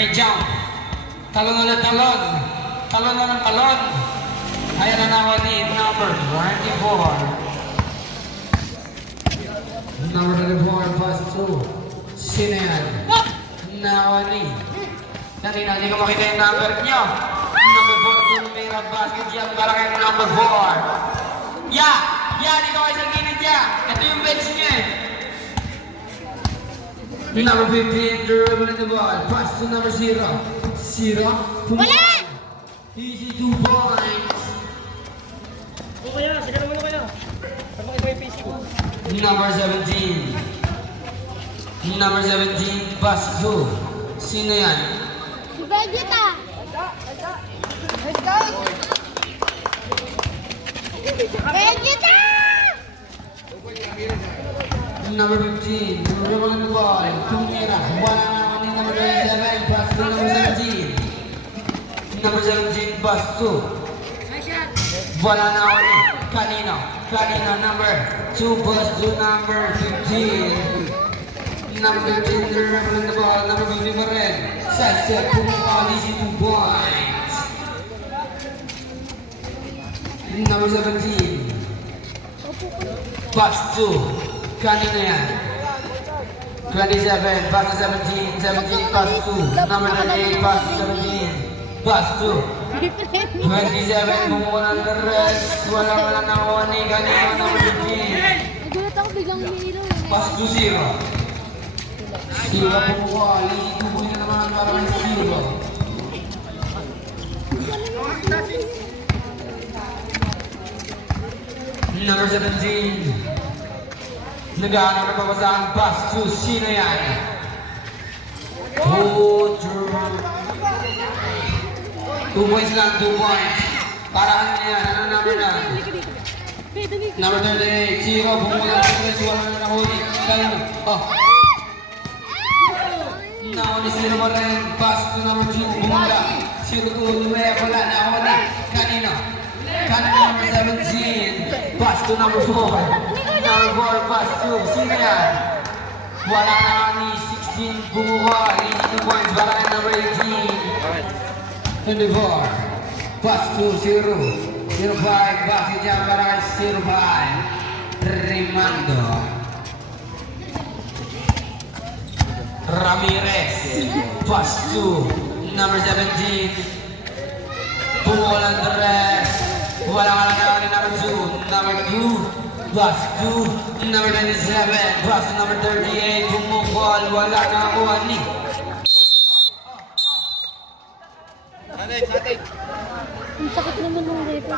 may jump. Talon na ng talon. Talon na ng talon. Ayan na naman ni number 24. Number 24, pass through. Sino yan? Nawani. Kanina, hindi ko makita yung number niyo. Number 4, tumira basket yan para kay number 4. Yeah! Yeah, di ko kayo sa gilid niya. Ito yung bench niya eh. Number 15, dribbling the ball. Pass to number 0. 0. Wala! Easy 2 points. Ano kaya? Sige naman ano kaya? Tapos iba yung PC ko. Number 17. Number 17, pass to. Sino yan? Si Vegeta! Let's go! Vegeta! Number 15, dribbling the ball. Tumira. Wala naman ni number 27. Pass to number 17. Number 17, pass to. Wala na ako ni. Kanino? Kanino, number 2, pass to number 15. Number 15, dribbling the ball. Number 15 pa rin. Set, pumunta easy 2 points. Number 17. Pass to. Kanino yan? 27, pass to 17. 17, pass to. Number 38, pass to 17. Pass to. 27, bumukuha ng rest. Wala nakuha ni kanino. Number 15. Nagulat ako biglang umiilaw eh. Pass to 0. 0 bumukuha. Easy 2 points na naman para may 0. Number 17. Nag-aanap na papasahan. Pass to. Sino yan? Potter. 2 points lang. 2 points. Para ano yan? Ano number na? Number 38. 0. Bumula ng rest. Wala na nakuli. Kaya na. Oh. Nakuha ni 0 pa rin. Pass to number 2. Bumula. 0 to. Lumaya pala. Nakuha ni. Kanino? Kanino number 17. Pass to number 4. Number 4, pass to. Sino yan? Wala na ni 16. Bumuha. Easy 2 points. Para kay number 18. 24. Pass to 0. 05. Basket dyan para kay 05. Rimando. Ramirez. Pass to number 17. Bumuha ng the rest. Wala ka lang ni number 2. Number 2. Pass to number 27. Pass to number 38. Bumukol. Wala na nakuha ni. Ang sakit naman ng lepo.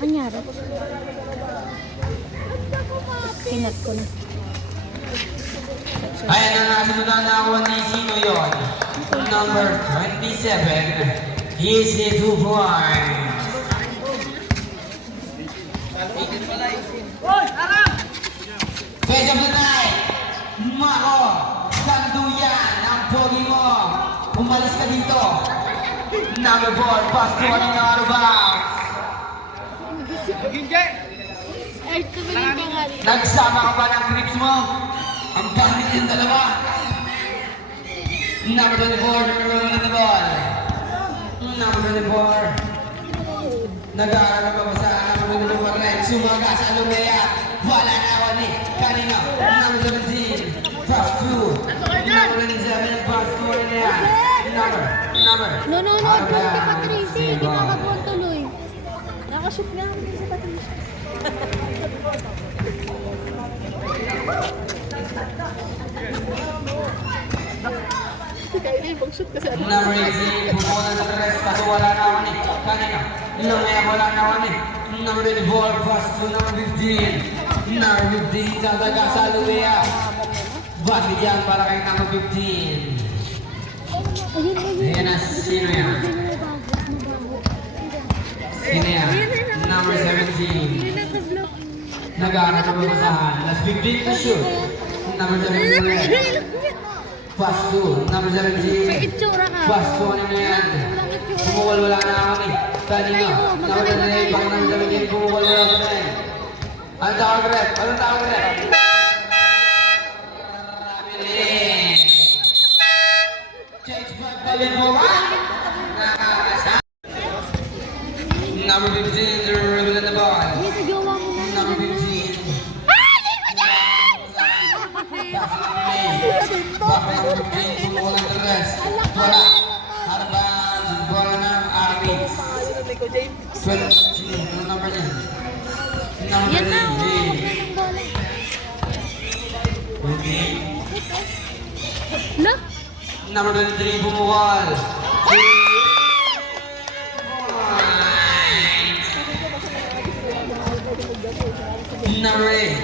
Anyari? Kinat ko na. Ayan na nasunod na nakuha ni sino yun? Number 27. Easy 2 points. Face of the night, Mako, Sanduyan, ang pogi mo. Umalis ka dito. Number 4, pass to one in out of bounds. Ay, tumingin ka nga rin. Nagsama ka ba ng clips mo? Ang pangit yung dalawa. Number 24, number 1 on the ball. Number 24. Nag-aaral na ba sa number 24 rin? Sumaga sa Lumea. Wala na ako ni kanina. Number 17. Pass to. Number 27. Pass to rin na yan. Number. No. Doon kay Patricia. Kinakabuan tuloy. Nakashoot nga kami si Patricia. Number 18. Bumuha ng rest. Kaso wala na ako ni kanina. Lumea wala na ako ni. Number 24. Pass to number 15. Number 15. Sasaga sa Lumea. Basket yan para kay number 15. Ayan na, sino yan? Sino yan? Number 17. Nag-aaral na babasahan. Last 15 na shoot. Number 17. Pass to. Number 17. Pass to. Ano na yan? Pumuwal-wala na ako ni. Kanina. Number 17. Bakit number 17? Pumuwal-wala na rin. Anong tawag rin? Anong tawag rin? 11 po ba? Nakakasa. Number 15, Rebel in the ball. Hindi, sa jowa mo na. Number 15. Bakit number 15, pumukulan ng tres. Wala. Harbans, bola ng Armies. 12, ano number niya? Number Yan na, 3. ang bola. Okay. Look! Number 23, pumukol. Number 8.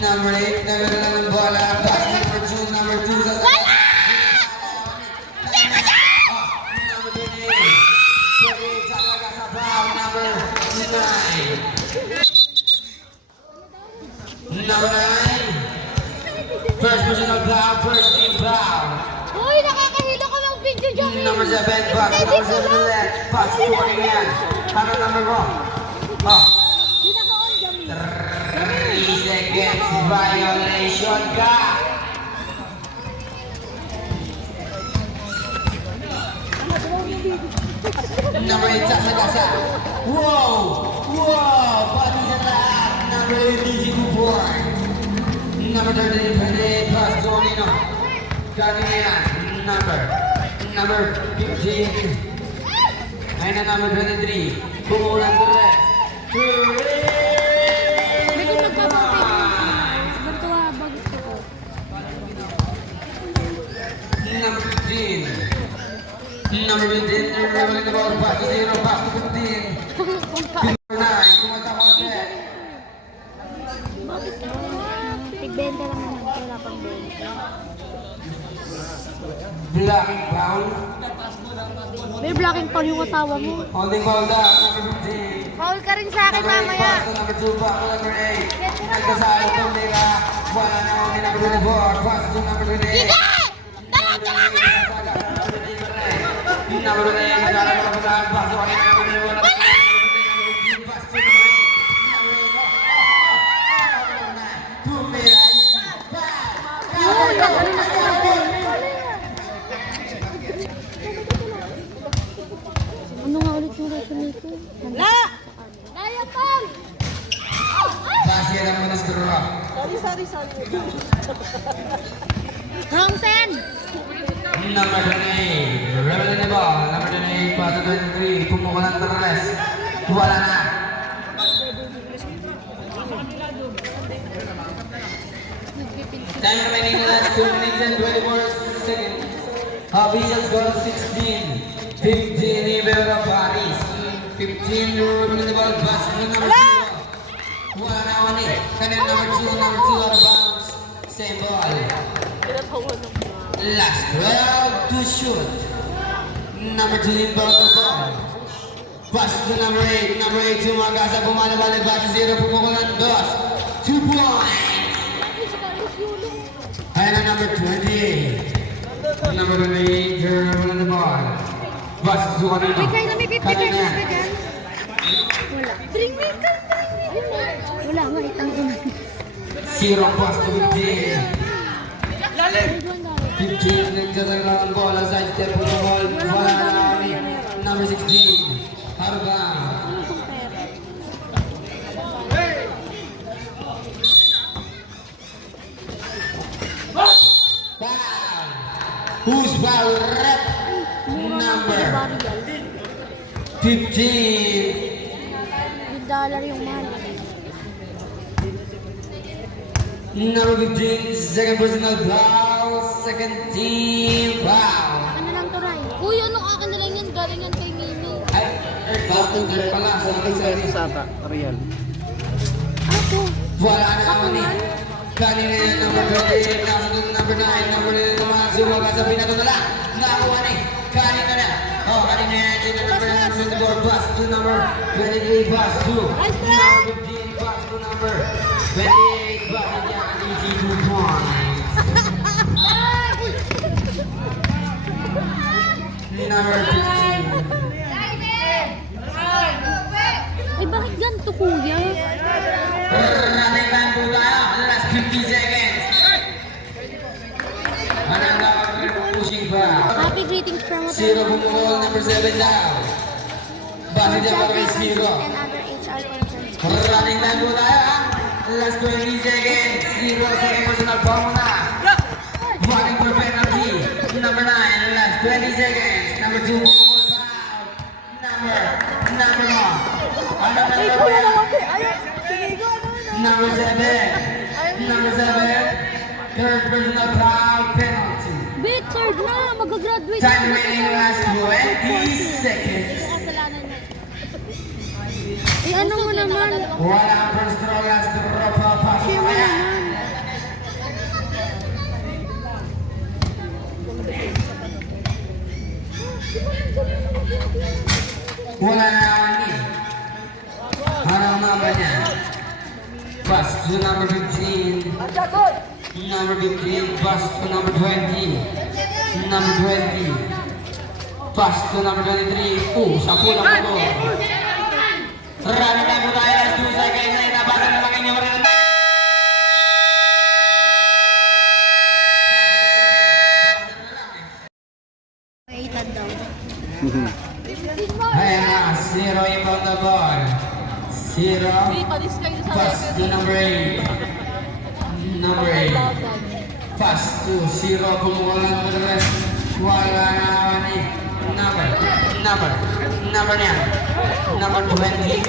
Number 8, naglalala ng bola. Pass number 2, number 2 sa sala. Number 28. 28, sasaka sa foul. Number 9. Number 9. First personal foul, first team foul. Uy, nakakahilo ka ng video dyan. Number 7, pass. Number 7 left. Pass, scoring yan. Ano number mo? Oh. Hindi naka-on dyan. 3 seconds violation ka. Number 8, sasagasa. Wow! Wow! Pati sa lahat. Number 8, easy to board. Number 13, 28, pass Domino. Kanina yan. Number 15. Ayun na number 23. Kumulang the rest. May kung nagkabapit. Magkawabag ko. Number 15. Number 15, they're leveling the ball. Pass to 0, pass to 15. Number 9, kumanta ko ulit. Tigbenta lang naman. Wala pang benta. Blocking foul. May blocking pa yung katawa mo. Holding ball down, number 15. Foul ka rin sa akin Number 8, mamaya. pass to number 2, back to number 8. Nagkasalo po nila. Wala na ako ni number 24. Pass to number 28. Number 28, naglalaro ka pa saan. Pass to kanina number 21. Pass to number 8. Pumiran. Uy, nagaling na sa akin. Ano nga ulit yung reason nito? La! Kaya pang! Pass yan ang mga straw. Wrong send! Number 28, rebel in the ball. Number 28, pass to 23. Pumukul ang Torres. Wala na. Time remaining in the last 2 minutes and 24 seconds. Officials got 16. 15, River of Paris. 15, rebel in the ball. Pass to number 2. Wala na ako ni. Kanina number 2 out of bounds. Same ball. Last 12 to shoot. Number 2 inbound the ball. Pass to number 8. Number 8 sumagasa, bumalik back to 0. Pumukul ng dos. 2 points. Ayan ang number 28. Number 28, Jerome on the ball. Pass to kanino. May kayo na may 50 Kanina. pesos ka dyan? Wala. Drink me ka. Wala nga, itang ina. 0 pass to 15. 15, nagsasagla ang bola. Side step po ng ball. Wala na kami. Number 16, Harba. Ano itong pera? Foul. Who's foul? Rep. Number Barial. 15. $1 yung mahal. Number 15, second personal foul. Second team foul. Ano lang to, Ray? Uy, ano akin na lang yan? Galing yan kay Mino. Ay, foul pala sa akin sa inyo. Sata, Real. Ako. Wala na ako ni. Kanina yan, number 28, nakasunod number 9, number 9 naman, sumaga sa pinato na lang. Nakakuha ni. Kanina na. Oh, kanina yan, yung number 24, pass to number 23, pass to number 15, pass to number 28, pass to yan, easy 2 points. Number 15. Ay, bakit ganito, kuya? Running time po tayo. Last 50 seconds. Anong pushing pa? Happy greetings Zero bumukol, number 7 now. Base dyan para kay Zero. And other HR concerns. Running time po tayo ha. Last 20 seconds. Zero, second personal foul mo na. Voting for penalty. Number 9, last 20 seconds. Number 2, bumukol foul. Number 1. Ano number 1? Number 7. Number 7. Third personal foul penalty. Bit, third na. Mag-graduate. Time remaining last 20 seconds. Kasalanan niya. Eh, ano mo naman? Wala ang first throw, last throw, papasok Share mo kaya. naman. Wala na naman ni. Harang number niya. Pass to number 15. Number 15, pass to number 20. Number 20. Pass to number 23. Sapo lang po. Running time po tayo, last 2 seconds. Ay, nabasa na lang inyong rin. Waited daw. Ayan na, 0 inbound the ball. 0. Pass to number 8. Number 8. Pass to 0. Kumukulang to the rest. Wala na naman eh. Number niya. Number 20.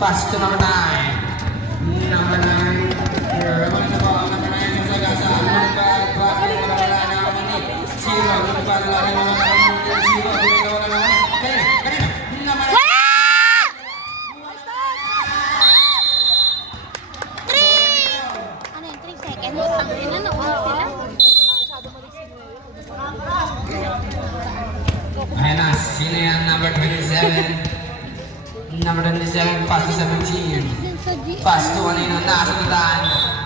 Pass to number 9. Number 9. Rabang na ball. Number 9. Sasagasa. Lumipad. Pass to number 9 naman eh. 0. Lumipad. Lari mo na naman. 0. Lumipad na naman. Kanina. Number 9. Ano yun? 3 seconds? Ang ina, nauna sila. Ayan na, sino yan? Number 27. Number 27, pass to 17. Pass to kanino, nasa tutan.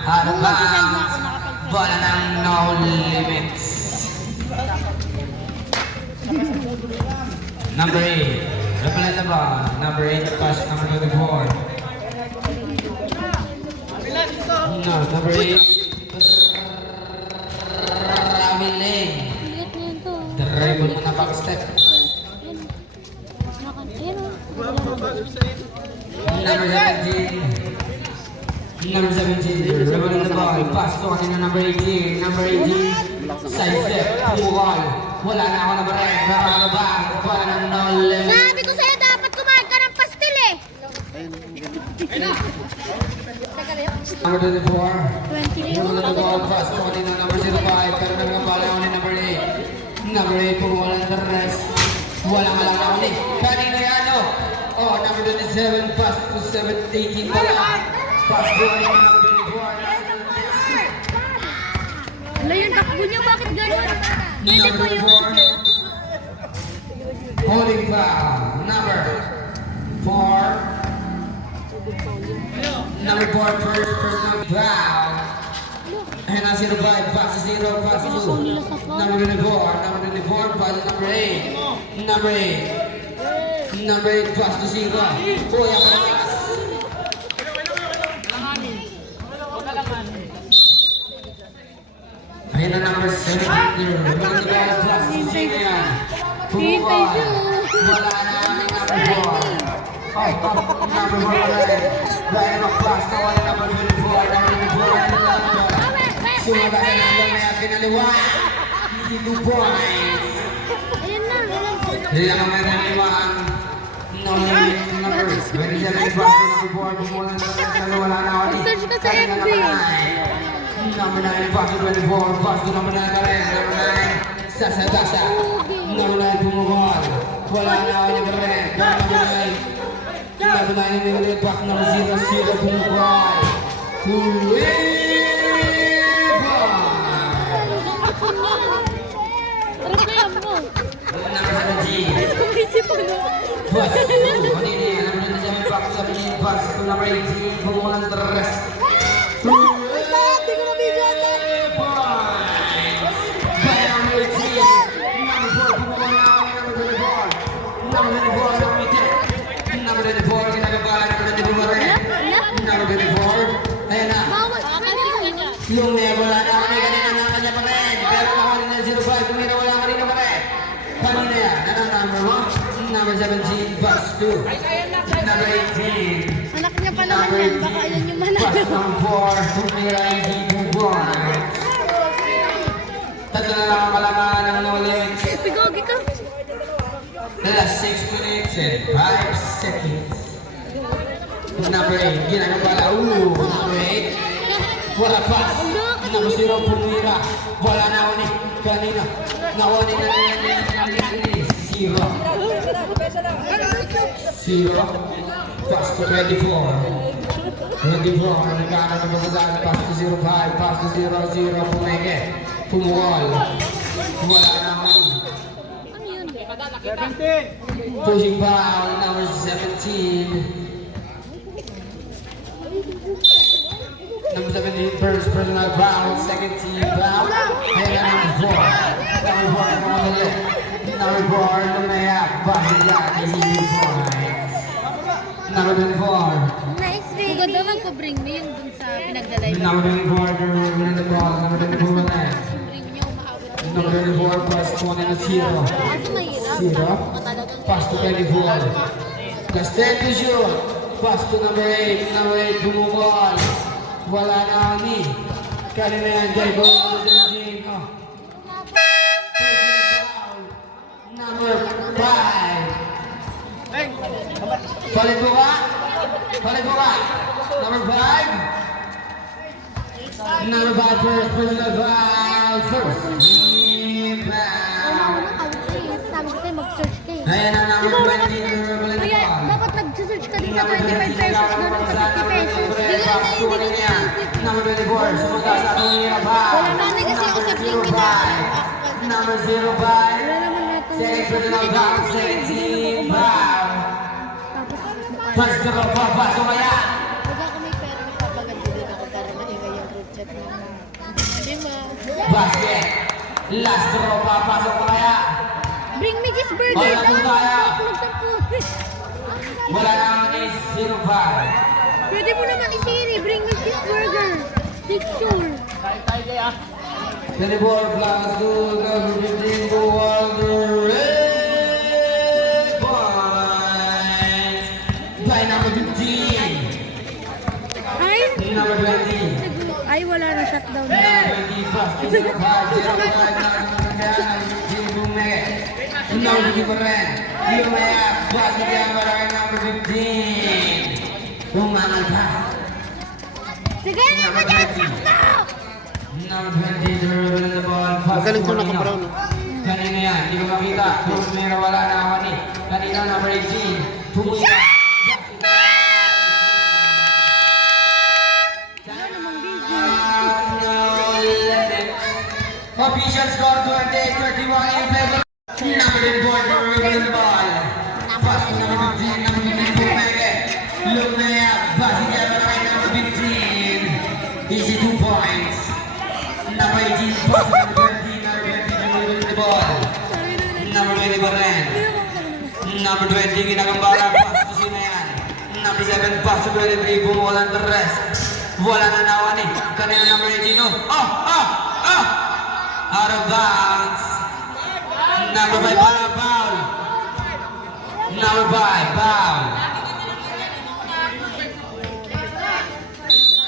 Out of bounds. Bola ng no limits. Number 8. Replay the ball. Number 8, pass to number 24. No, number 8. Ramiling. Liit na yun to. Dribble mo na backstep. Ayun. Ayun o. Number 17. Number 17. Dribble the ball. Pass to kanina number 18. Number 18. Side step. Pumukol. Wala na ako number 8. Nakakabang. Wala na no limit. Sabi ko sa'yo, dapat kumain ka ng pastil eh. Number 24. 20 Dribble the ball. Pass to kanina number 05. Pero nagkabala ako ni number 8. Number 8. Pumukol ang the rest. Wala ka lang ako ni. Kanina yan o. Oh, number 27. Pass to 18 pala. Pass to kanina number 24. Wala yung takbo niya, bakit gano'n? Pwede ko Number yung... 4. Holding foul. Number 4. Number 4, first personal foul. And na 0-5, pass to 0, pass to 2. Number 24, number 24, pass to number 8. Number 8. Number 8, pass to 0. Kuya pa pass. Ayun na number 17. Number 12, pass to 0 yan. Pumukol. Wala na ang number 4. Oh, number 4 ulit. Brian McFlash, nawala number 24. Number 24. Sumaga sa nandang may kinaliwa. 2 points. Ayun na, walang... Lamang na naliwaan. No limit. Number 27. Pass to number 4. Bumulan sa rest. Wala na ako. Search ka sa Kanina FB. Number 9. Pass to 24. Pass to number 9 na rin. Number 9. Sasa-tasa. Number 9. Pumukol. Wala na ako number 9. Number 9. Number 9 yung ulit. Pass to number 0. Pumukol. Replyan mo. Number 17. Kumisip mo na. Pass to kanina. Number 27. Pass to 17. Pass to number 18. Pumulan the rest. Hindi ko na-video ata. Yung wala na ako ni kanina na kanya pa rin. Pero ako rin na 05, kung wala ka rin pa rin. 2. Number 18. Anak niya pa naman yan. Baka yun yung Pass manalo. number 4. Tumira easy 2 points. Tatlo na lang ang kalaman ng knowledge. Pigogi ka. The last 6 minutes and 5 seconds. Number 8. Ginagabala. Number 8. Wala pass. Number 0. Pumira. Wala na ako ni kanina. Nawani na ni 0. 0. Pass to 24. 24. Nagkakaroon ng babasahan. Pass to 05. Pass to 0-0. Pumeke. Pumuwal. Wala na ako ni. Ano yun? 17. Pushing foul, number 17. Number 17, first personal foul, second team foul. And number 4. Number 4 from the left. Number 4, Lumea, Basilat, easy points. Number 24. Nice ring. Ang ganda magpa-bring me yung dun sa pinagdalay mo. Number 24, the winner the ball. Number 24, left. Ring niya umaawit. Number 24, plus 1 and a 0. Kaso mahirap. 0. Matalagang Pass to 24. Plus 10 to shoot. Pass to number 8. Number 8 bumubol. Wala na ni. Kanina yan. Jaybo. Number 17. Oh. Pushing foul. Number 5. Palit mo ka? Palit mo ka? Number 5. Number 5 first. Personal foul. First. Team foul. Sabi ko sa'yo, mag-search ka eh. Ayan ang number 20. Number 20. Kaya dapat nag-search ka din sa 25 pesos ganun sa 50 pesos. Hindi ko na hindi ko Number 24, sumunod sa atong hirapan. Wala naman kasi ako sa Blink Number 05. Wala naman neto. Second personal foul, second team foul. Tapos, First to go, papasok kaya. pag ako may pera, magpapaganda din ako para maingay yung group chat mo. Di ba? Basket. Last to go, papasok pa kaya. Bring me this burger Wala lang. po kaya. Upload sa puti. Wala naman is 05. Pwede mo naman i-siri. Bring me this burger. Picture. 24 plus 2, number 15, go on the red points. By number 15. Ay? Number 20. Ay, wala na shutdown. Number 20 plus 2, 05, 05, number 15, pa rin. UMF plus bigyan pa rin number 15. Umangal pa. Sige na ko dyan! Sakto! Number 20, dribble the ball. Magaling ko naka-brown. Kanina yan, hindi ko makita. Tumira, wala na ako ni. Kanina, number 18. Tumira. Official score 28-31 in favor. Number 24, dribble the ball. Pass to number 15, number 15, Pumeke. Lumea, passing the other line, number 15. Easy 2 points. Number 18, pass to number 20, number 20, dribble the ball. Number 20, Baren. Number 20, ginagambala, pass to sino yan. Number 7, pass to 23, bumulan the rest. Wala na nawa ni. Kanina number 18, oh! Out of bounds. Number 5, foul. Number 5, foul.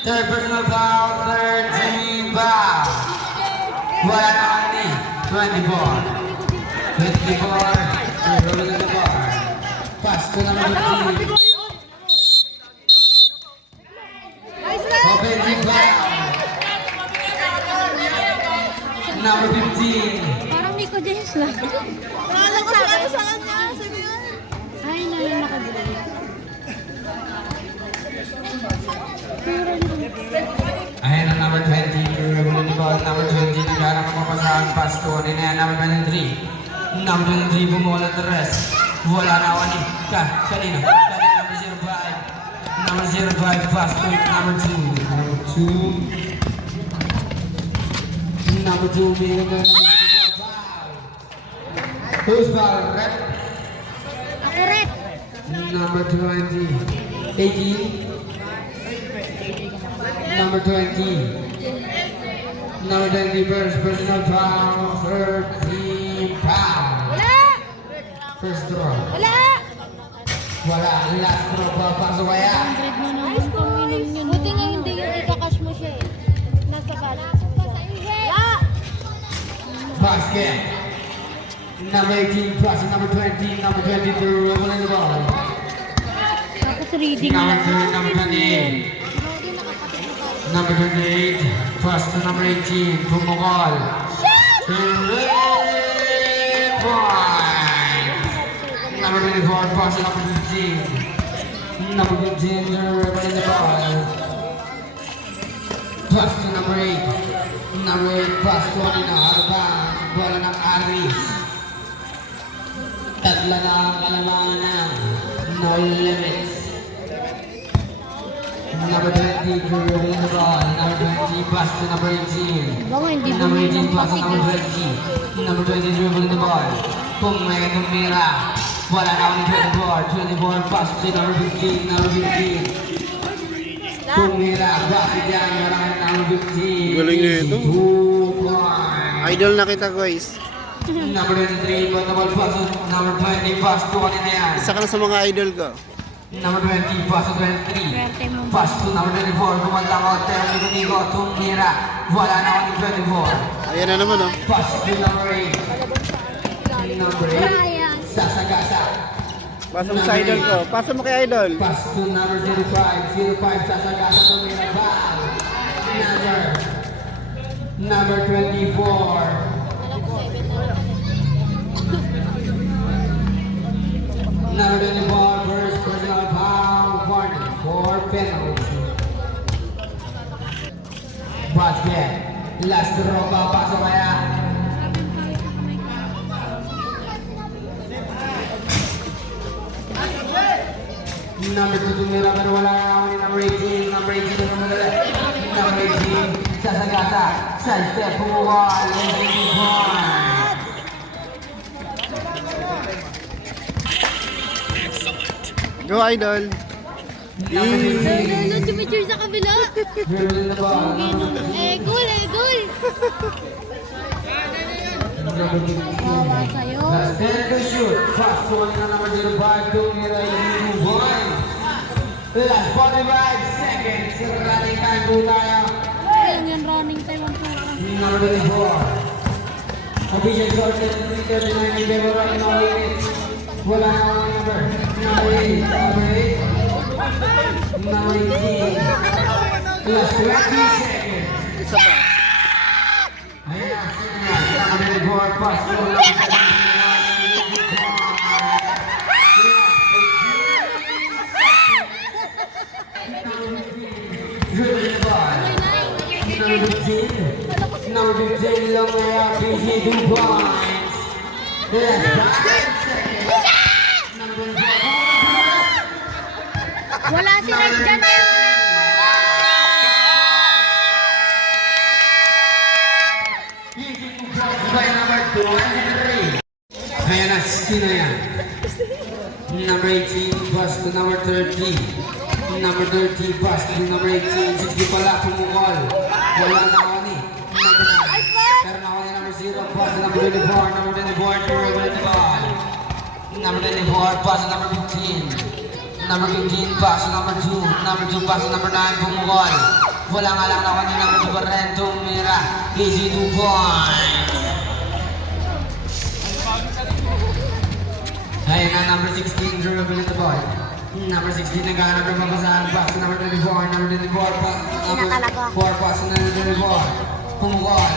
Third personal foul, third team foul. Wala na ni. 24. 24. Rolling the ball. Pass to number 15. Offensive foul. Number 15. Parang Nico James lang. Ano ko sa kanya? Sabi yun. Ay, na nakabili. Ayan ang number 20. Rolling the ball. Number 20. Nagharap ang mapasahan. Pass to ano na yan. Number 23. Number 23. Bumulat the rest. Wala na ako ni. Kanina. Number 05. Number 05. Pass to number 2. Number 2. Number 2 being the number 2 foul. Who's foul? Rep? Ako red. Number 20. 18. Number 20. Number 20 first personal foul. Third team foul. Wala! First draw. Wala! Wala. Last throw pa. Pasok kaya. 100 na naman kung inom yun. Buti nga hindi yung ikakash mo siya eh. Nasa balance mo siya. Basket. Number 18 plus number 20. Number 22. Rolling the ball. Tapos reading na lang. Number 28. Number 28 plus to number 18. Pumukol. Three point. Number 24 plus to number 15. Number 15 rolling the ball. Plus to number 8. Number 8 plus 20 na. Out of bounds. Bola ng Aris. Tatla na ang kalamangan na. No limits. Number 20 rolling the ball. Number 20 pass to number 18. Baka hindi Number 18 pass to bumili number ng 20. Number 20 dribbling the ball. Tumira. Wala na ako ng 24. 24 pass to number 15. Number 15. Tumira. Bakit yan? Wala na number 15. Galing na ito. 2 points. Idol na kita guys. Number 23 but the ball pass to number 20 pass to kanina yan. Isa ka na sa mga idol ko. Number 20, pass to 23. Swerte mo. Pass to number 24. Kumanda ko, Terry Domingo, tumira. Wala na ako ng 24. Ayan na naman oh. Pass to number 8. Number 8. Brian. Sasagasa. Pasa mo sa idol ko. Pasa mo kay idol. Pass to number 05. 05, Sasagasa, tumira. Ball. Number 24. Number 24, first personal foul, corner for penalty. Basket. Last throw pa, pasok kaya. Number 2 tumira pero wala na ako ni number 18. Number 18 na madali. Number 18, sasagasa. Side step, pumuwal. And 3 points. Go idol. Number 15. Tumitsure sa kabila. Dribbling the ball. Goal. Number 15. Bawa sa'yo. Last 10 to shoot. Fast one na number 05. Tumira yung 2 points. Last 45 seconds. Running time po tayo. Ayan yan, running time ang pura. Number 24. Official score 3:39 in favor of no limits. Wala na ako number. Number 8. Number 8. Number 18. Last 20 seconds. Isa pa. Ayan, number 24. Pass to number 17. Dribbling the ball. Number 15. Number 15 lang kaya PG 2 points. Last 5 seconds. Number 4. Wala si Red dyan eh. PG 2 points by number 23. Ayan na, sino yan? Number 18 pass to number 30. Number 30 pass to number 18. 60 pala, pumukol. Wala na ako ni. Number 9. Pero na ako ni number 0 pass to number 24. Number 24, dribble the ball. Number 24 pass to number 15. Number 15 pass to number 2. Number 2 pass to number 9, pumukol. Wala nga lang ako ni number 2 pa rin. Tumira. Easy 2 points. Ayan na, number 16, dribbling the ball. Number 16, naghahanap ng mabasahan. Pass to number 24. Number 24, pass to number 4. Pass to number 24. Pumukol.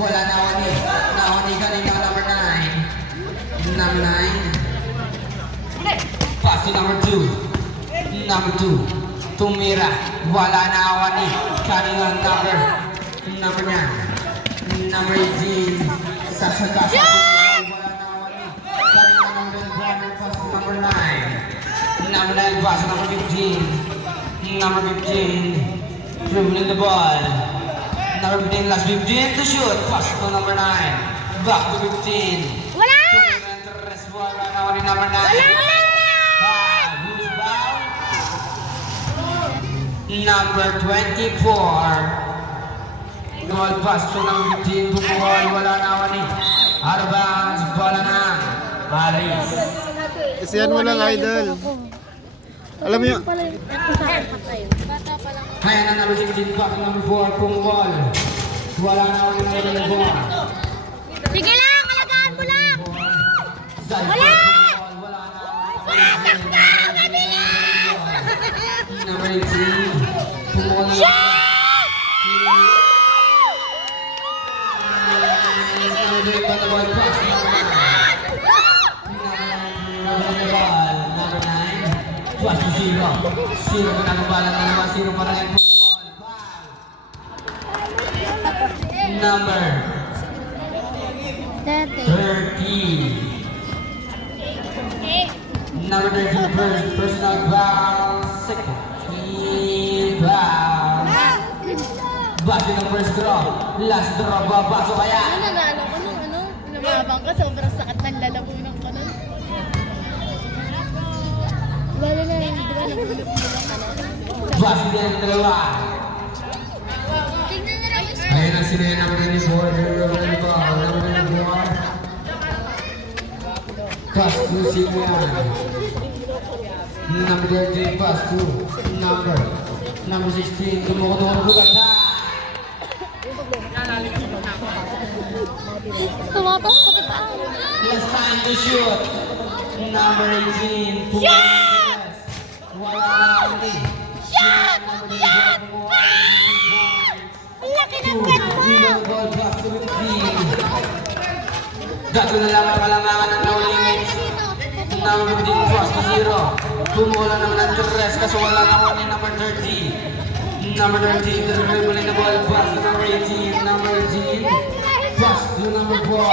Wala na ako ni. Nakawani kanina number 9. Number 9. Pass to number 2. Number 2. Tumira. Wala na ako ni. Kanina number 9. Number 18. Sasagasa. Number 9 pass number 15. Number 15 dribbling the ball. Number 15 last 15 to shoot. Pass to number 9. Back to 15. Wala! Wala na ako ni number 9. Who's foul? Number 24. Goal pass to number 15. Bumukol. Wala na ako ni out of bounds. Bola na. Aris. Isiyan mo lang idol. Alam mo yun. Pala yung sa patay. Bata pa lang. Kaya na number 16, pass to number 4, Pumol. Wala na ako yung number 4. Sige lang, alagaan mo lang! Wala! Wala na. Patak na! Mabilis! Number 18, Pumol na. Number 3, Pataboy, pass to number 9. Number 9, pass to 0. 0 pa nakabalan na naman, 0 pa rin Pumol. Number Tete. 30. Number 30, first personal foul, second team foul. Base ng first draw, last draw, babasok kaya. Ano nanalo ko nung ano? Lumabang ka, sobrang sakit ng lalamunan ko nun. Lalo na yung di ba nagulog mo lang ka na. Base din ang dalawa. Tingnan na lang yung score. Ayun ang sila yung number 24, number 24. Pass to Simeon. Number 13, pass to number 16, tumukulong bugata. Tumapas ko pa. Last time to shoot. Number 18, Shot! Wala na ulit. Shot! Shot! Laki ng wet mo! Zero goal pass to 15. Dato na lang ang kalangangan ng no limits. Number 15 pass to 0. Pumula naman ang tres kaso wala na ako ni number 30. Number 13, dribble in the ball pass to number 18. Number 18, pass to number 4.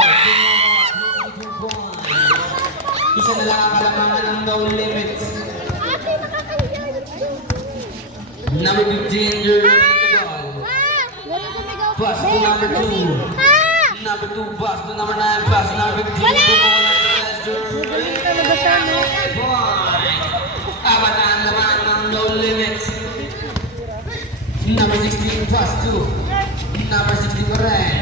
Isa na lang ang kalangangan ng no limits. Ate, nakakahiya. Number 15, dribble in the ball. Ganun sumigaw. Pass to number 2. Number 2, pass to number 9, pass to number 15. Pumula ng tres. Apat na ang laman ng no limits. Number 16, pass to number 16 pa rin.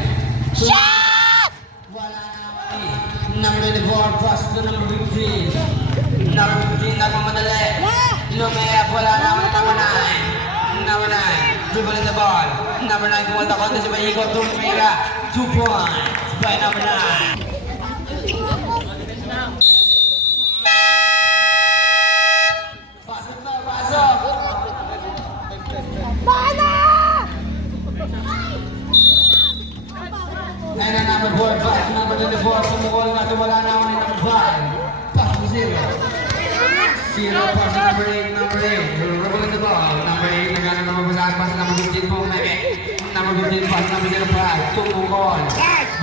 Shot! Wala na naman eh. Number 24, pass to number 15. Number 15, nagmamadali. Lumayap, wala na naman number 9. Number 9, dribble in the ball. Number 9, pumunta konti si Bayigo, tumira. 2 points by number 9. Pasok na, pasok! And then number 4, pass to number 24. Sumukol na, wala na ako ni number 5. Pass to 0. 0, pass to number 8, number 8. Dribble in the ball. Number 8, nagana na mabasahan. Pass to number 15 po, Meme. Number 15, pass to number 05. Tumukol.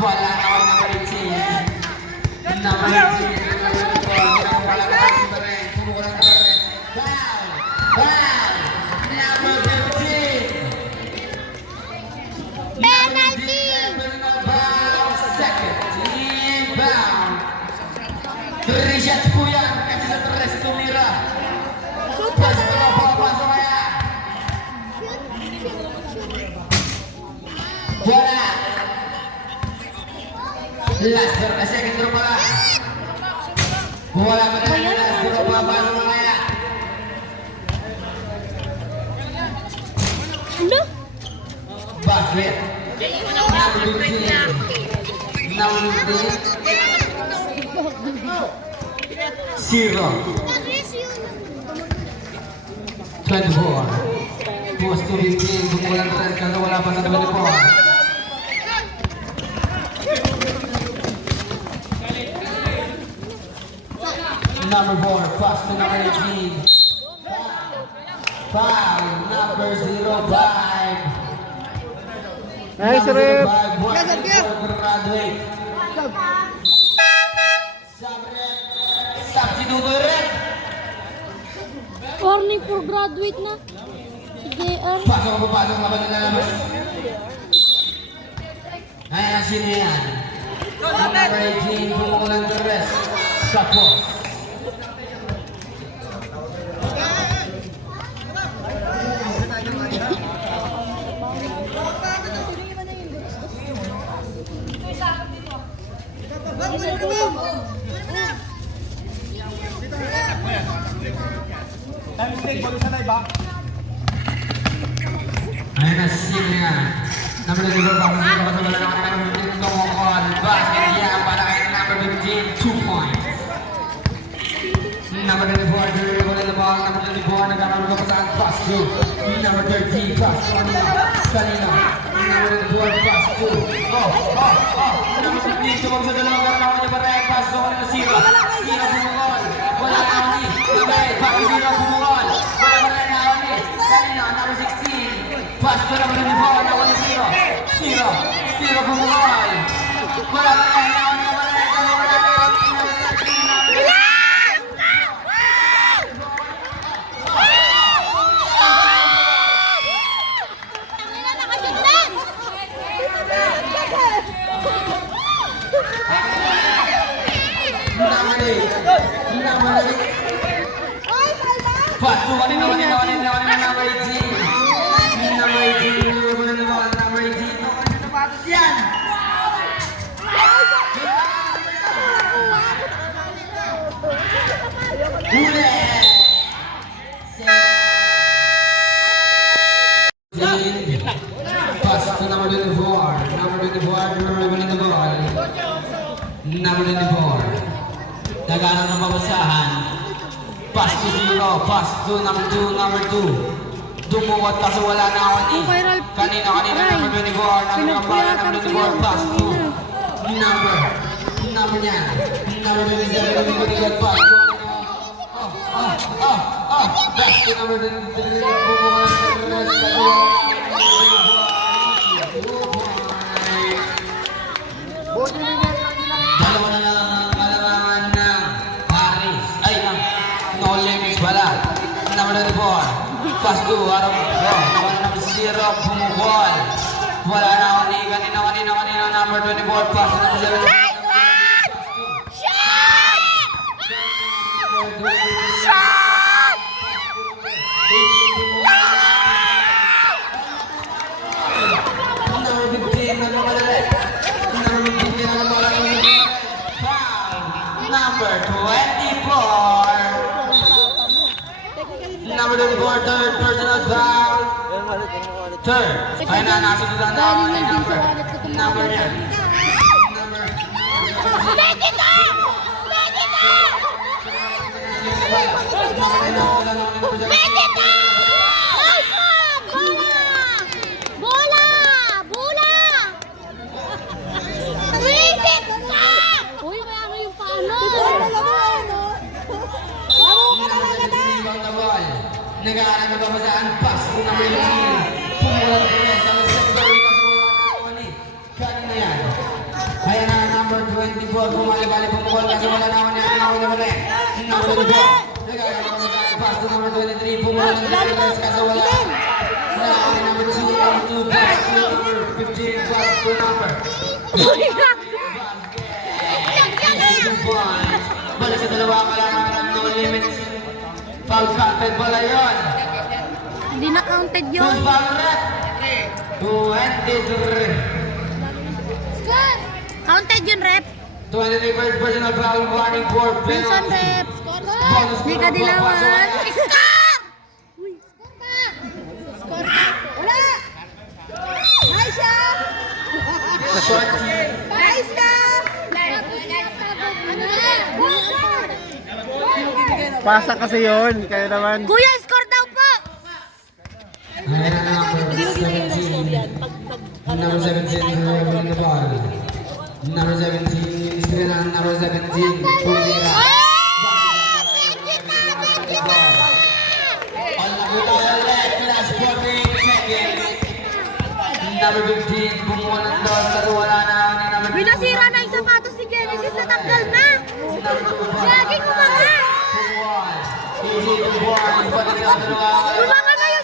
Wala na ako ni number 18. Number 18, dribble in the ball. Pinakapala na pass pa rin. Tumukol ang number 10. Foul! Foul! Number 15. Penalty! Second team bound. 3 shots po yan kasi sa 3 tumira. First draw, papasok kaya. Wala. Last draw, second draw pala. Wala pa rin ang last draw, papasok kaya. Ano? Basket. Number 15. Number 15. 0. 24. Post to 15. Bumulang 3 kasi wala pa sa 24. Number 4. Pass to number 18. Foul. Number 05. Nice, Rep. Graduate. Substitute Rep. Warning for graduate na. Si JR. Pasok po, pasok na ba nila naman? Ayan, sino yan? Number 18, pumukulang the rest. Sa post. Ayan na, sino yan? Number 24, pasok sino kasi wala naman number 15, tumukol. Basket yan, para kay number 15, 2 points. Number 24, dribble in the ball. Number 24, nagkakaroon ka pa saan? Pass to. Number 30, pass to kanina. Number 24, pass to. Number 15, tumag sa dalawa. Karoon niya pa rin. Pass to kanina, Siro. Siro pumukol. Wala na ako ni. Number 8, bakit Siro pumukol? Wala pa rin na ako ni. Kanina, number 16. Pass to number 24, ako ni Siro. Siro pumukol. Wala pa rin na ako ni. Pasu kanina number 18. Number 18, dribble in the ball. Number 18, pass yan. Huli! Pass to number 24. Number 24, dribble in the ball. Number 24. Nagkaroon ng mabasahan. Pass to Zero. Pass to number 2. Number 2. Dumuwat kasi wala na ako ni. Kanina number 24. Number 24. Pass to number niya. Number 27. Dumuwat pass to pass to number 23. Dalawa na lang ang kalamangan ng Paris. Ay, no limits pala. Number 24. Pass to Arab. Naman number 0. Pumukol. Wala na ako ni. Kanina. Number 24. Pass to number 7. Number 24. Number 24, third personal foul. Third. Ay na, nasa doon na ako ng number niya. Nag-aaral na babasaan, pass to number 18. Pumulat ko na sa secondary kasi wala na ako ni. Kanina yan. Kaya na number 24, bumali-bali pumukol kasi wala na ako ni. Number 24. Nag-aaral na babasaan, pass to number 23. Pumulat ko na kasi wala. Number 2, number 2, pass to number 15, pass to number. Balik sa dalawa ka lang ng no limits. Foul counted pala yun. Hindi na counted yun. Two foul rep. 23. Counted yun, rep. 23 first personal foul warning for Wilson, penalty. rep. Bonus Hindi score ka for dilawan. Pasok. Score! Uy! Score ka! Wala! Nice siya! Short. Nice ka! Ano na? Pasa kasi yun. Kaya naman. Kuya, score daw po! Ayan na number 17. Number 17, dribble in the ball. Number 17, screen on number 17, Pulira. All na po tayo ulit, last 14 seconds. Number 15, bumuha ng doon kasi wala na ako ni number 15. Binasira na yung sapatos ni Genesis, natanggal na! Laging umanga! Easy to board, balik sa dalawa. Umanga na yun!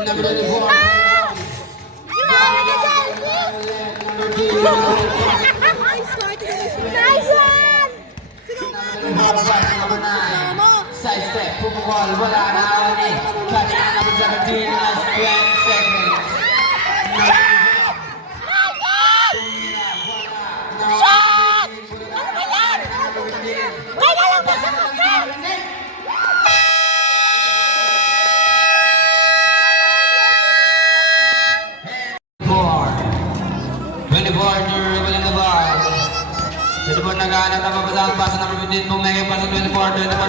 Number 24. Grabe ka, Genesis! Nice one! Number 9. Side step, pumukol, wala na ako ni. Kanina number 17, last 20 seconds. Shot! naghahanap ng mabasang pass number 15 Bumega pass 24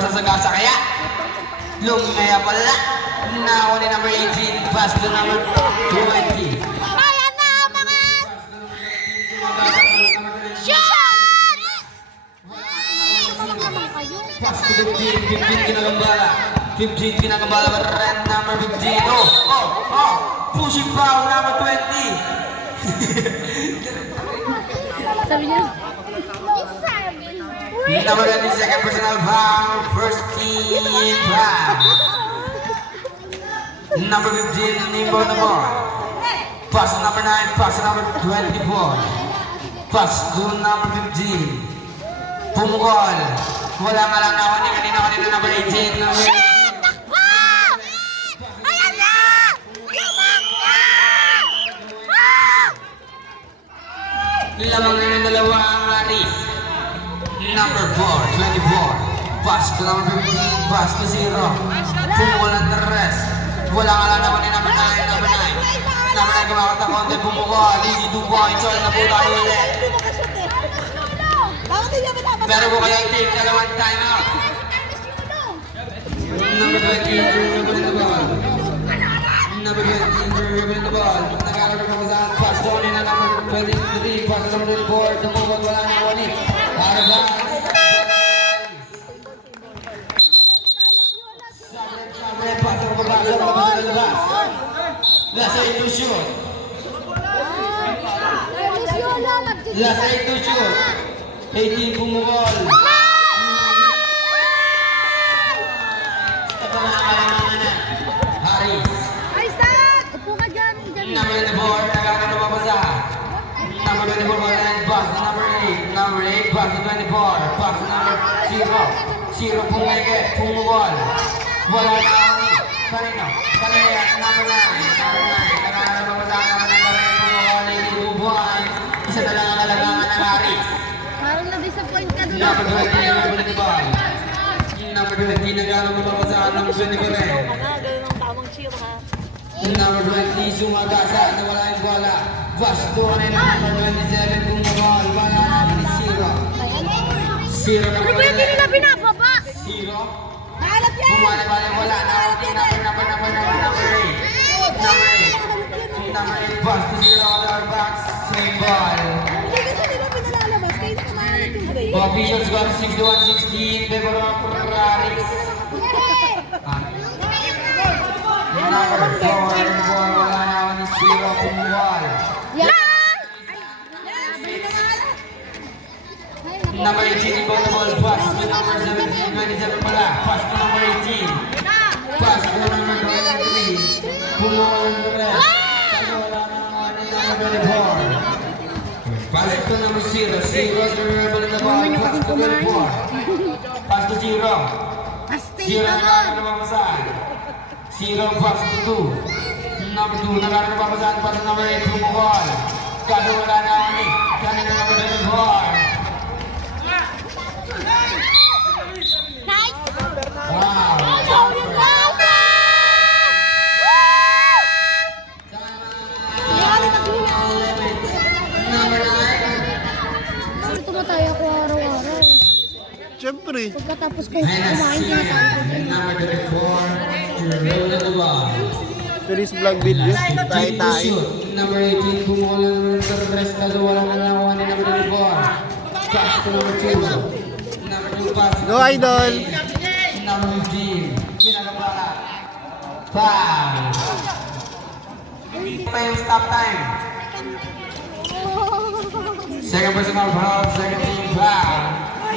sa Sagasa kaya Lumaya pala na ni number 18 pass to number 20 Kaya na mga shot! pass to 15 kinagambala 15 kinagambala red number 15 pushing foul number 20 Sabi niya, number 20 second personal foul first team foul number 15 Nimbo na ball pass to number 9 pass to number 24 pass to number 15 pumukol wala nga lang naman ni kanina number 18 number Takbo! Ayan na! Yumang na! lamang na ng dalawa ang Aris number 4 24 pass to number 15 pass to 0 pumukol ang Teres wala nga lang naman ni number 9 number 9 number 9 kumakata konti pumukol easy 2 points all na po tayo ulit Bakit hindi niya pinapasok? pero po kayong team dalawang time out number 20 dribble in the ball number 20 dribble in the ball nagkaroon ka sa pass doon na number 23 pass to number 24 tumukol wala na wali Arabas Sabre pass ang pabasa sa labas last 8 to shoot last 8 to shoot 18 pumukol Haris upo ka dyan, number 24 nagkaroon na mabasa number 24 and pass to number 8 number 8 pass to 24 pass to number 0 pumeke pumukol wala na kanino number 9 nagkaroon na mabasa number 9 pumukol 82 points isa na lang ang kalagangan ng Haris Parang na-disappoint ka doon. number 20 number 25 number 20 nagkaroon na mabasa number 24 number 20 sumagasa na wala yung bola Basto na yung number 27 bumabal wala naman ni 0 Ano number ba yung hindi nila 11 binababa? 0 Hanap yan! bumali wala number 8 number 8 Basto 0 other box same ball Hindi kasi nila pinalalabas. Kaya na kumahanap yung grade. officials got 61-16 favor of Ferraris number 4 ball wala naman ni 0 bumabal number 18 ibang na ball pass to number 17 27 pala pass to number 18 pass to number 23 bumabal ang red kasi wala naman ni number 24 pass to number 0 dribble in the ball pass to 24 pass to 0 0 nagkaroon na mapasahan 0 pass to 2 number 2 nagkaroon na mapasahan pass to number 8 bumukol kasi wala naman ni kanina number 24 Nice! wow number 9 Kasi tumatay ako araw-araw. Siyempre. Pagkatapos ko kumain, tinatawag ko. number 24 dribble in the ball Tulis vlog videos. Tayo-tayo. number 18 bumukol ng Teres kasi wala na nakuha ni number 24 pass to number 2 number 2 pass to Go, Idol! number 15 ginagabala foul pa yung stop time second personal foul second team foul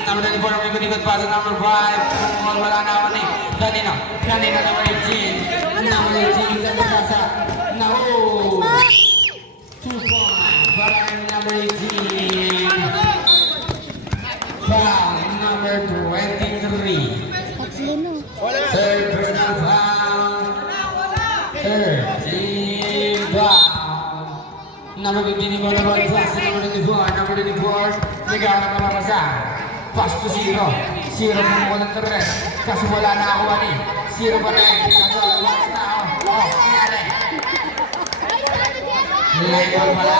number 24 may kunikot pa sa number 5 bumukol wala na ako ni kanina number 18 number 18 sa pagkasa no 2 points para kay number 18 foul number 23 Tatlo na. third personal foul third team foul number 15 ibang na ball pass to number 24 number 24 nagkaroon na mapasa pass to 0 bumukol ng Teres kasi wala na ako ani 0 pa rin kasi last na nangyari Label pala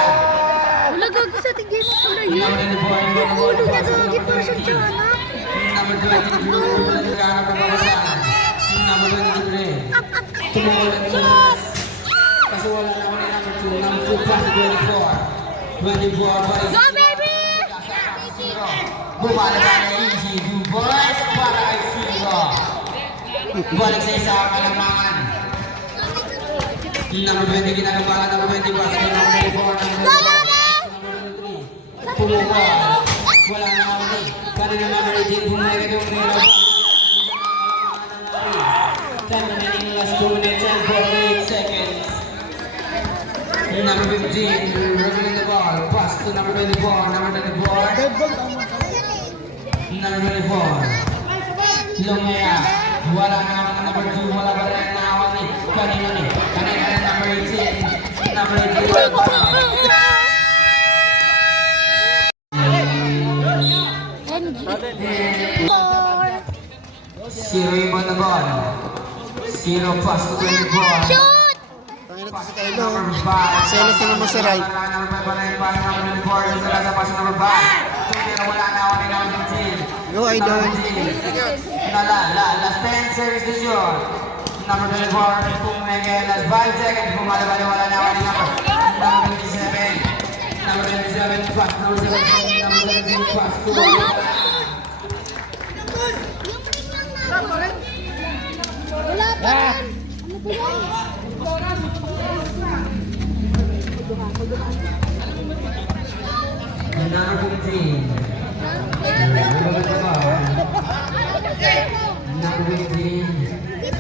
Wala gago sa tingin mo tuloy. Number 24, Ulo niya doon, dito na siya dyan, ha? Number 22, nagkahanap ng kawasan. Number 23, tumulan ng oras. Kasi wala na ako ni number 2. Number 2 plus 24. 24 by Go, baby! bumalik ang easy. 2 points para kay Zero. Balik sa isa ang kalamangan. Number 20 ginagawa. Number 20 plus 24. Number 23. Pumukol. Wala na ako ni. Kanina number 18 bumalik yung Zero. 10 remaining last 2 minutes and 48 seconds. Number 15, dribbling the ball, pass to number 24, number 24. Number 24. Lumaya, wala na ako number 2, wala pa rin na ako ni. Kanina ni, kanina rin number 18. Number 18. Zero yung the ball. Zero pass to 24. Shoot! Tangina to si Kylo. Selos na naman si Ralph. Go, Idol. Last 10 series to shoot. Number 24, Pumenge, last 5 seconds. Wala na ako ni number 27. Number 27, pass. Number 17, number 17, pass. Wala pa rin. Ano ba yan? Number 15. Number 15.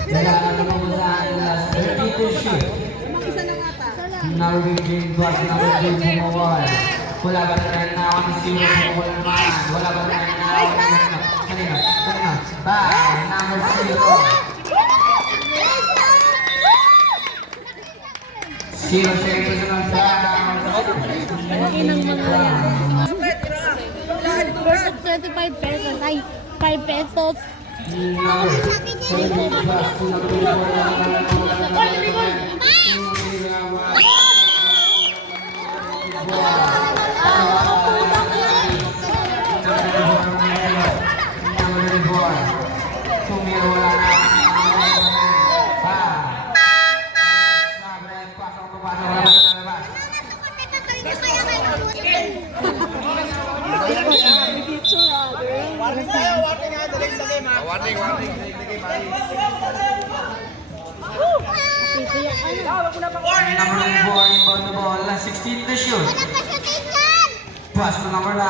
Kailangan naman mo sa akin last 30 to shoot. Isa na nga ta. Number 15 plus number 2 bumawal. Wala ba na rin na ako ni Zero bumawal naman. Wala ba na rin na ako ni kanina. Bye. Number 0. Zero seconds na lang sa Inang mga yan. Worth of 25 pesos. Ay, 5 pesos. number 17 plus number 16 to shoot. Pass to number 9.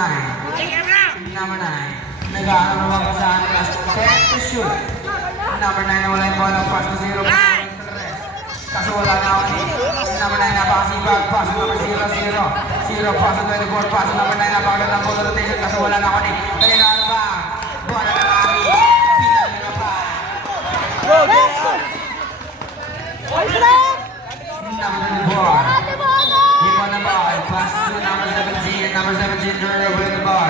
Number 9. Nag-aaral naman pa sa akin. Last 10 to shoot. Number 9 na wala yung bola. Pass to 0. Kaso wala na ako ni. Number 9 napakasibag. Pass to number 0. 0 pass to 24. Pass to number 9 napakagat ng ball rotation. Kaso wala na ako ni. Kanina ano ba? Bola na kami. Pinag na pa. Number 4. Iba na ball. Pass to number 17. Number 17 dribble with the ball.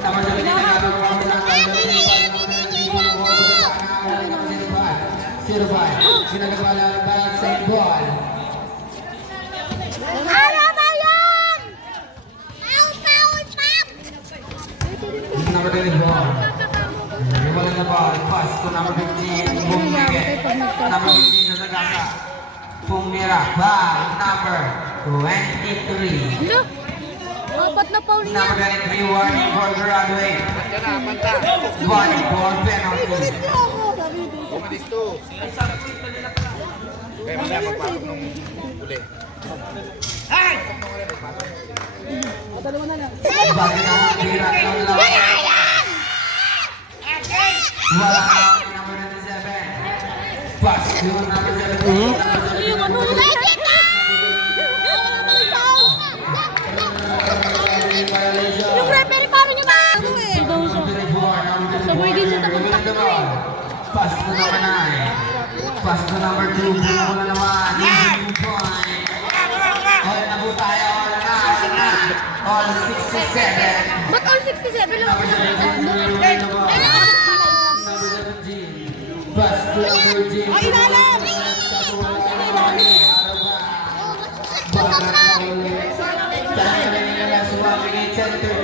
Number 17 nagagawa ko sa number 05. Ginagawa lang ang same ball. Ano ba yan? Pow! Number 24. Iba na ball. Pass to number 15. Bumigay. Number 15 sa Sagasa. Pumira. Ball. Number 23. Ano? Apat na foul niya. Number 23, warning for graduate. Warning for penalty. Bakit ako nagbihira ng lawan? Wala ka ang number 27. Pass to number 17. Yung referee, paano niya ba? Sabay din siya tapos takbo eh. Pass to number 9. Pass to number 2. Bumo na naman. Easy point. All na po tayo. All na. All 67. Ba't all 67 lang ako Number 17. Number 17. Pass to number 18. Ay, ilalim! Kaso wala na naman. Araw ba? Baka na ulit. Kaya nila sumabing 10-13.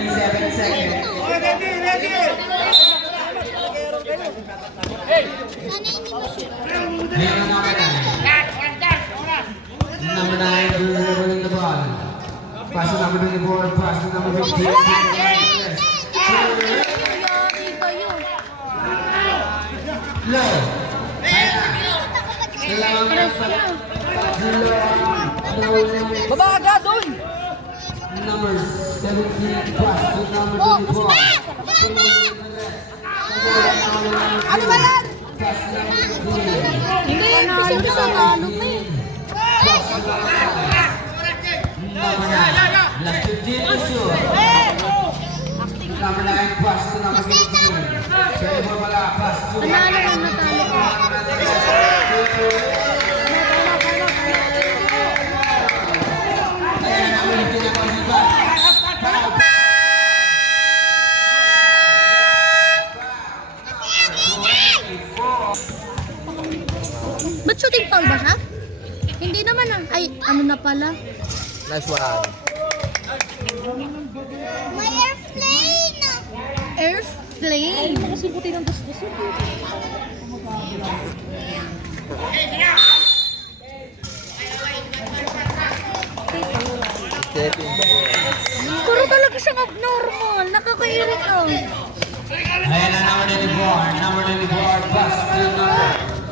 Ayan na number 9. Number 9, dribbling the ball. Pass to number 24, pass to number 15. Yari kayo. Low. Ayan na. Dalawang Baba agad doon! number 17, pass to number 24. Ano ba yan? Pass to number 15. Hindi, pisa-pisa talo pa eh. Number 9, last 15 to shoot. Number 9, pass to number 15. Pwede ba pala, pass to Panalo ang natalo ko. Ayan ang ulitin ang kasiba. Ba't shooting foul ba siya? Hindi naman ah. Ay, ano na pala? Nice one. May airplane! Airplane! Ay, kasi puti ng gusto. Puro talaga siyang abnormal. Nakakairit oh. Ayan ang number 94. Number 94, pass to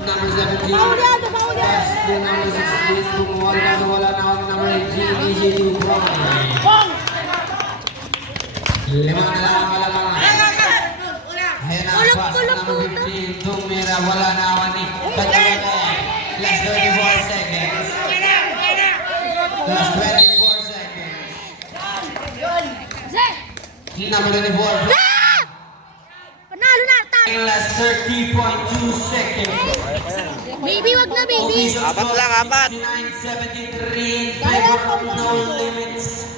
number 17. Pass to number 16. Kung wala na ako number 18. Easy to Brown. Lima na lang ang kalamangan. Ayan ang pass to number 15. Tumira, wala na ako ni Pagkakata. Last 34 seconds. Last 24 seconds. Number 24. Panalo na! Tayo! Last 30.2 seconds. Baby, wag na baby! Apat lang, apat. 9:73. Playbook no limits.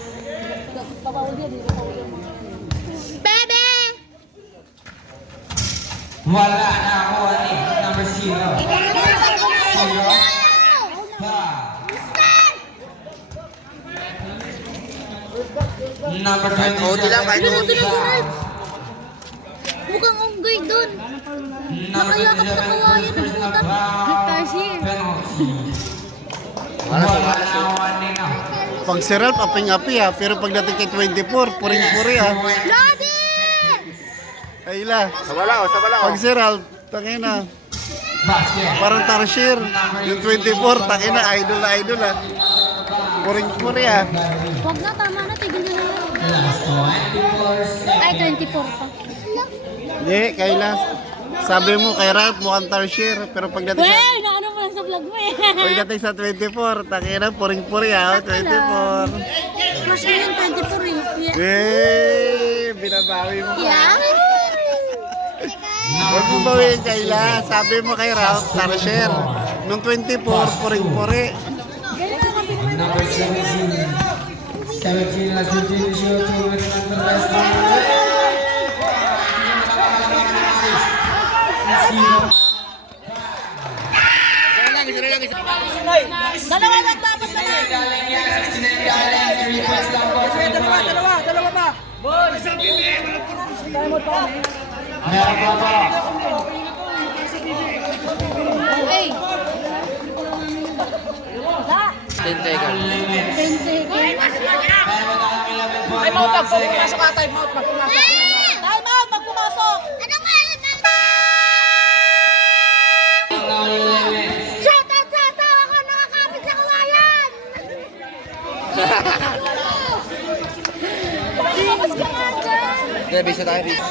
Bebe! Wala na ako ni number 0. 0. Pa. Number 27. Konti lang, kahit konti lang. Mukhang unggoy dun. Number Nakayakap sa 27. kawayan ng First puta. na Cashier. penalty. Wala Wala sa na ako ni na. Pag si Ralph, aping-api ha. Pero pagdating kay 24, puring-puri ha. Lodi! Ayla. Sabala o. Pag si Ralph, tangina. Basket. Parang Tarsier. Yung 24, tangina, idol na idol ha. Puring-puri ha. Wag na, tama na. Tigil na lang. Last 24 Ay, seconds. 24 pa. Hindi, Kayla. Sabi mo kay Ralph, mukhang Tarsier. Pero pagdating sa... Wey! Naano mo lang sa vlog mo eh. Pagdating sa 24, takina, puring-puri ha, 24. Mas mo yung 24 eh. Yeah. Eh, binabawi mo. Yeah? Huwag mo bawiin, Kayla. Sabi mo kay Ralph, Tarsier. Nung 24, puring-puri. Number 17. 17 last 15 shoot. 2 minutes and the rest. Dalawa lang dapat na lang! Galing yan. 69 galing. Request lang po. Dalawa pa! Meron pa po. Hey! 10 seconds. Limits. 10 seconds. Meron pa kami 11 Time out, pag seconds. pumasok ka, time out, pag pumasok. Time out, pag pumasok! Ano nga yun? Ang limits. Shout out sa asawa ko nakakapit sa kawayan! Lumabas ka nga dyan! Hindi, bisa tayo, bisa.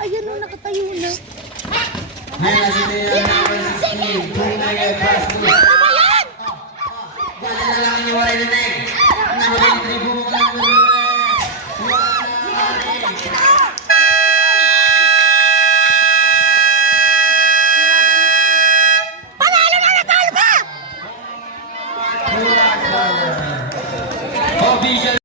Ayan o, nakatayo na. Meron si Mayor number 16. Tunay pass to. Ano ba yan? Gano'n na lang yung wala rinig. Number 23 bumuk lang ng Panalo na natalo pa! Official